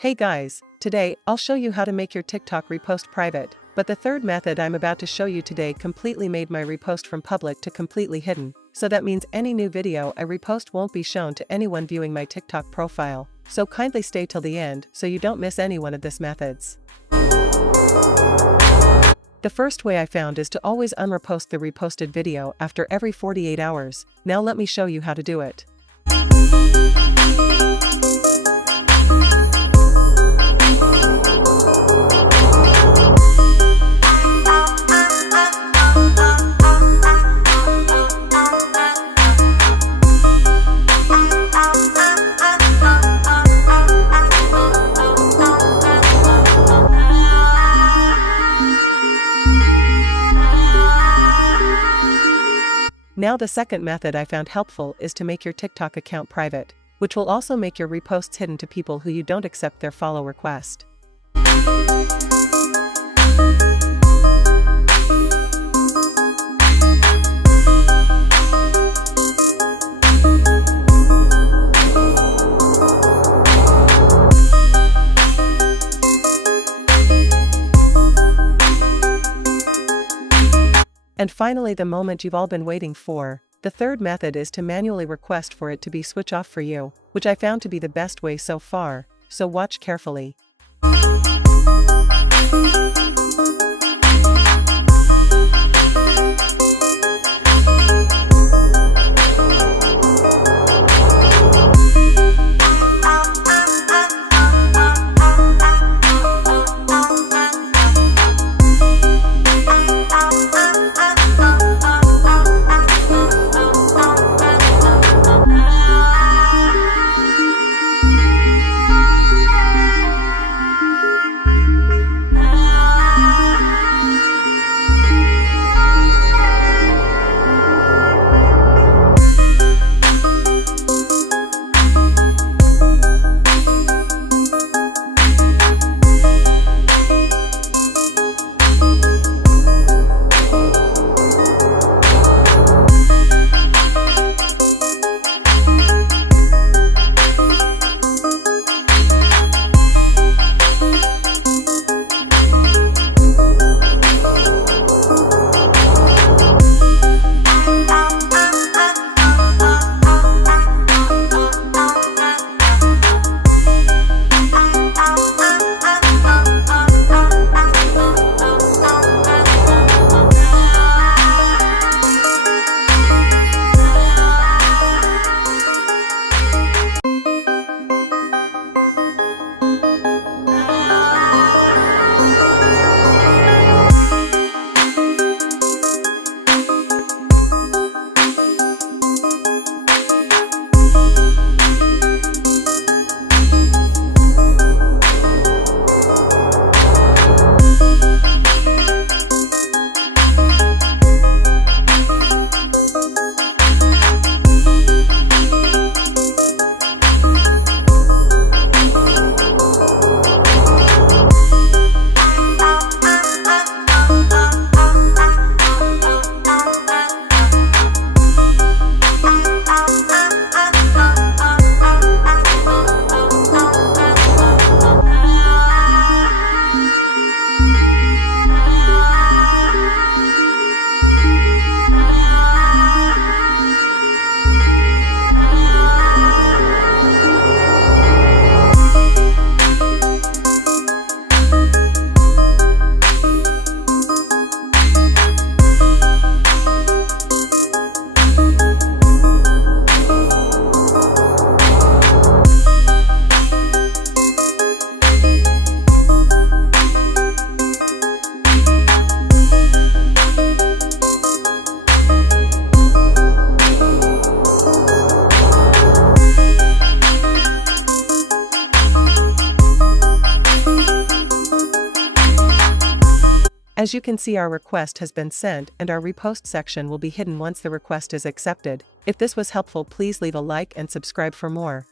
Hey guys, today I'll show you how to make your TikTok repost private, but the third method I'm about to show you today completely made my repost from public to completely hidden, so that means any new video I repost won't be shown to anyone viewing my TikTok profile, so kindly stay till the end so you don't miss any one of these methods. The first way I found is to always unrepost the reposted video after every 48 hours, now let me show you how to do it. Now the second method I found helpful is to make your TikTok account private, which will also make your reposts hidden to people who you don't accept their follow request. And finally, the moment you've all been waiting for, the third method is to manually request for it to be switched off for you, which I found to be the best way so far, so watch carefully. As you can see, our request has been sent and our repost section will be hidden once the request is accepted. If this was helpful, please leave a like and subscribe for more.